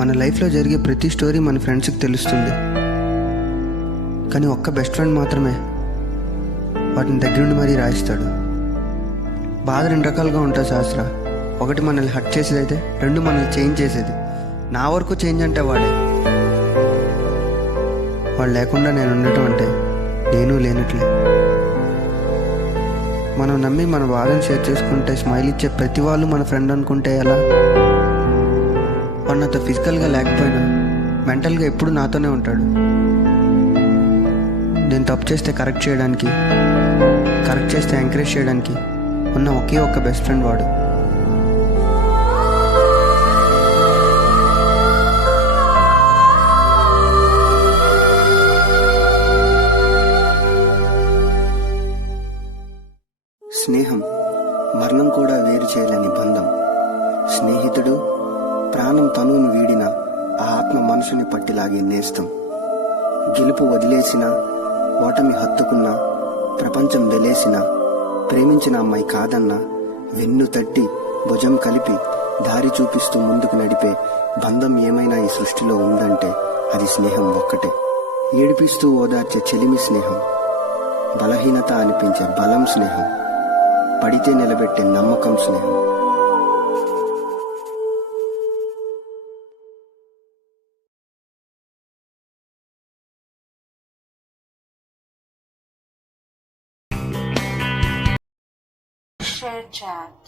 మన లైఫ్లో జరిగే ప్రతి స్టోరీ మన ఫ్రెండ్స్కి తెలుస్తుంది, కానీ ఒక్క బెస్ట్ ఫ్రెండ్ మాత్రమే వాటిని దగ్గరుండి మరీ రాయిస్తాడు. బాధ రెండు రకాలుగా ఉంటుంది శాస్త్ర. ఒకటి మనల్ని హర్ట్ చేసేది అయితే, రెండు మనల్ని చేంజ్ చేసేది. నా వరకు చేంజ్ అంటే వాడు లేకుండా నేను ఉండటం అంటే నేను లేనట్లే. మనం నమ్మి మన బాధను షేర్ చేసుకుంటే స్మైల్ ఇచ్చే ప్రతి వాళ్ళు మన ఫ్రెండ్ అనుకుంటే ఎలా? వాడు నాతో ఫిజికల్గా లేకపోయినా మెంటల్గా ఎప్పుడు నాతోనే ఉంటాడు. నేను తప్పు చేస్తే కరెక్ట్ చేయడానికి, కరెక్ట్ చేస్తే ఎంకరేజ్ చేయడానికి ఉన్న ఒకే ఒక్క బెస్ట్ ఫ్రెండ్ వాడు. స్నేహం మరణం కూడా వేరు చేయలేని బంధం. స్నేహితుడు ప్రాణం తనువుని వీడిన ఆ ఆత్మ మనుషుని పట్టిలాగే నేస్తం. గెలుపు వదిలేసిన, ఓటమి హత్తుకున్నా, ప్రపంచం వెలేసిన, ప్రేమించిన అమ్మాయి కాదన్నా, వెన్ను తట్టి భుజం కలిపి దారి చూపిస్తూ ముందుకు నడిపే బంధం ఏమైనా ఈ సృష్టిలో ఉందంటే అది స్నేహం ఒక్కటే. ఏడిపిస్తూ ఓదార్చే చెలిమి స్నేహం, బలహీనత అనిపించే బలం స్నేహం, పడితే నిలబెట్టే నమ్మకం స్నేహం. Share chat.